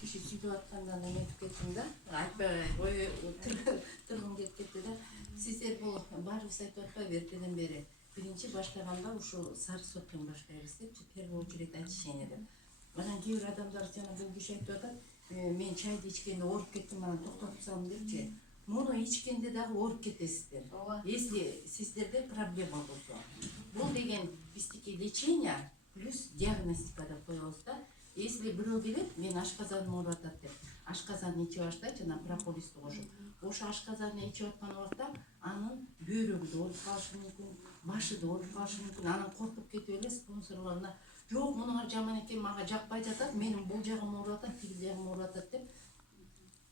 киши сүйлөп аткандан эметип кеттим да, айтпай ой тургум келип кетти да. Сиздер бул баарыбыз айтып атпайбы эртеден бери. Биринчи баштаганда ушул сары соттон баштайбыз депчи, первый очередь очищение деп. Анан кээ бир адамдар жана бул киши айтып атат, мен чайды ичкенде ооруп кеттим, анан токтотуп салдым депчи. Муну ичкенде дагы ооруп кетесиздер. Если сиздерде проблема болсо. Бул деген биздики лечение плюс диагностика деп коебуз да. Если бирөө келет, мен ашказаным ооруп атат деп, ашказан ичип баштайт жана прополисти кошуп. Ошо ашказаны ичип аткан убакта анын бөйрөгү да ооруп калышы мүмкүн, башы да ооруп калышы мүмкүн. Анан коркуп кетип эле спонсорлоруна жок, мунуңар жаман экен, мага жакпай жатат, менин бул жагым ооруп атат, тиги жагым ооруп атат деп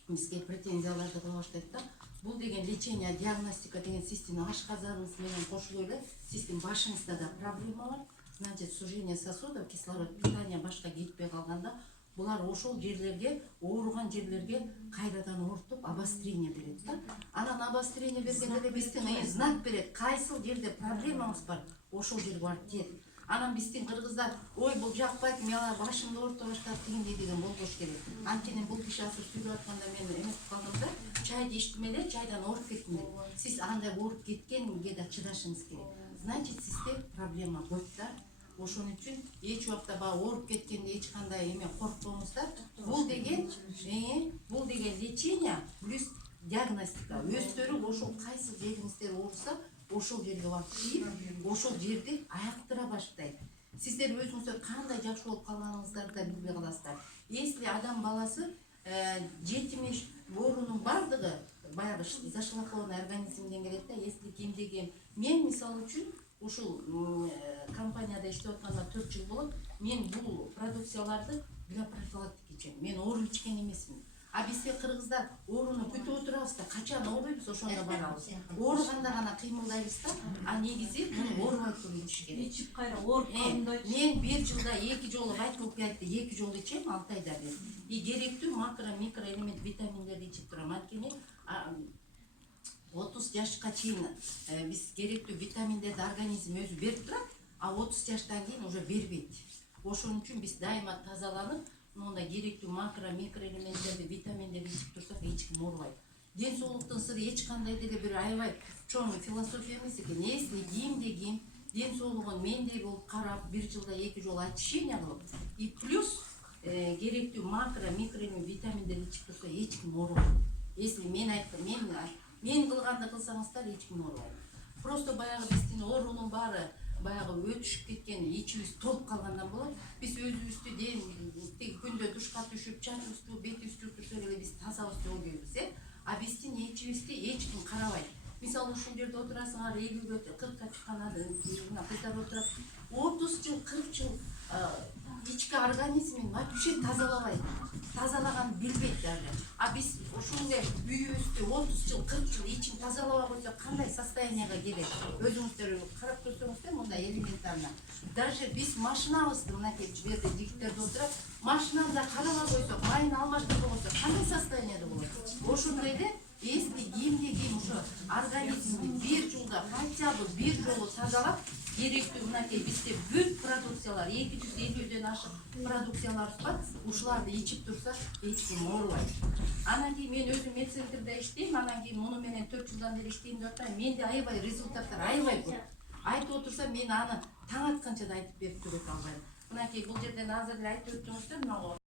бизге претензияларды кыла баштайт да. Бул деген лечение, диагностика деген сиздин ашказаныңыз менен кошулуп эле сиздин башыңызда да проблема бар. Значит, сужение сосудов, кислород питание башка кетпей калганда, булар ошол жерлерге, ооруган жерлерге кайрадан оорутуп обострение берет да. Анан обострение бергенде эле биздин знак берет, кайсыл жерде проблемаңыз бар, ошол жерге барып тиет. Анан биздин кыргыздар, ой бул жакпайт, мен башымды оорута баштап дегендей деген болбош керек. Анткени бул киши азыр сүйлөп атканда мен эметип калдым да, чайды ичтим эле, чайдан ооруп кеттим деп. Сиз андай ооруп кеткенге да чыдашыңыз керек. Значит, сизде проблема көп да. Ошон үчүн эч убакта баягы ооруп кеткенде эч кандай эме коркпоңуздар. Бул деген лечение плюс диагностика. Өздөрү ошол кайсы жериңиздер ооруса, ошол жерге барып тийип, ошол жерди айыктыра баштайт. Сиздер өзүңүздөр кандай жакшы болуп калганыңыздарды да билбей каласыздар. Если адам баласы жетимиш оорунун бардыгы баягы зашлакованный организмден келет да. Если кимдеги мен мисалы үчүн ушул компанияда иштеп атканга 4 жыл болот. Мен бул продукцияларды для профилактики ичем. Мен оору ичкен эмесмин. А бизде кыргыздар ооруну күтүп отурабыз да, качан ооруйбуз ошондо барабыз. Ооруганда гана кыймылдайбыз да, а негизи муну оорубай туруп ичиш керек. Ичип кайра ооруп калгандайчы. Мен бир жылда 2 жолу айтты, 2 жолу ичем, 6 айда бир. И керектүү макро, микроэлемент, витаминдерди ичип турам. Анткени 30 жашка чейин биз керектүү витаминдерди организм өзү берип турат, а 30 жаштан кийин уже бербейт. Ошон үчүн биз дайыма тазаланып, мындай керектүү макро, микроэлементтерди, витаминдерди ичип турсак, эч ким оорубайт. Ден соолуктун сыры эч кандай деле бир аябай чоң философия эмес экен. Если ким ден соолугун мендей болуп карап, бир жылда 2 жолу очищение кылып, и плюс керектүү макро, микроэлемент, витаминдерди ичип турса, эч ким оорубайт. Если мен кылганды кылсаңыздар, эч ким оорубайт. Просто баягы биздин оорунун баары баягы өтүшүп кеткен, ичибиз толуп калгандан болот. Биз өзүбүздү тиги күндө душка түшүп, чачыбызды, бетибизди турсак эле биз тазабыз деп ойлойбуз, а биздин ичибизди эч ким карабайт. Мисалы ушул жерде отурасыңар, 50-ге 40-ка чыккан кыздар отурат. 30 жыл, 40 жыл ички организмин вообще тазалабайт. Тазалаган билбейт даже. А биз ушундай үйүбүздү 30 жыл, 40 жыл ичин тазалабай койсок, кандай состоянияга келет? Өзүңүздөр карап көрсөңүздөр, мындай элементарно. Даже биз машинабызды, мынакей жерде жигиттерди отурат, машинабызды карабай койсок, майын алмаштырбай койсок, кандай состоянияда болот? Ошондой эле, если ким ошо организмди бир жылда хотя бы бир жолу тазалап, керектүү мынакей бизде бүт продукциялар 250ден ашык продукцияларыбыз бар. Ушуларды ичип турса, эч ким оорубайт. Анан кийин мен өзүм медцентрде иштейм, анан кийин муну менен 4 жылдан бери иштейм деп атпайм. Менде аябай результаттар аябай көп. Айтып отурсам, мен аны таң атканча да айтып берип тура албайм. Мынакей бул жерден азыр эле айтып өттүңүздөр, мына